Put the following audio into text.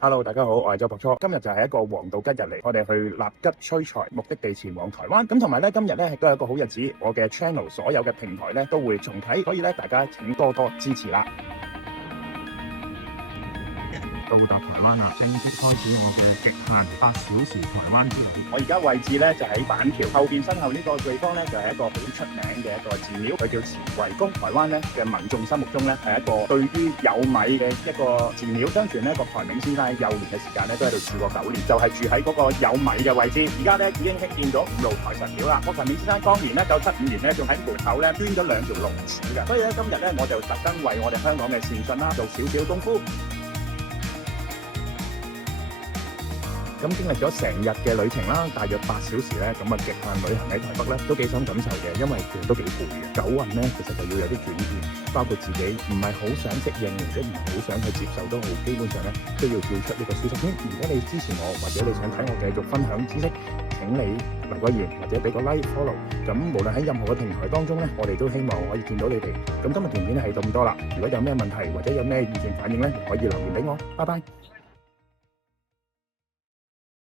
Hello，大家好，我係周博初。今日就係一個黃道吉日嚟，我哋去立吉催財，目的地前往台灣。咁同埋咧，今日咧亦都係一個好日子，我嘅 channel 所有嘅平台咧都會重啟，所以咧大家請多多支持啦。到達台灣啦，正式開始我嘅極限8小時台灣之旅。我而家位置咧就喺板橋後邊，身後呢個地方咧就係一個好出名嘅一個寺廟，佢叫慈惠宮。台灣咧嘅民眾心目中咧係一個對於有米嘅一個寺廟。相傳咧郭台銘先生幼年嘅時間咧都喺度住過9年，就係住喺嗰個有米嘅位置。而家咧已經興建咗5露台神廟啦。郭台銘先生當年咧1975年咧仲喺門口咧捐咗2條龍柱嘅，所以咧今日咧我就特登為我哋香港嘅善信啦做少少功夫。咁經歷咗成日嘅旅程啦，大約8小時咧，咁極限旅行喺台北咧都幾深感受嘅，因為其實都幾攰嘅。九運咧其實就要有啲轉變，包括自己唔係好想適應或者唔係好想去接受都好，基本上咧都要跳出呢個舒適圈。如果你支持我或者你想睇我繼續分享知識，請你留個言或者俾個 like follow。咁無論喺任何嘅平台當中咧，我哋都希望可以見到你哋。咁今日條片係咁多啦，如果有咩問題或者有咩意見反映咧，可以留言俾我。拜拜。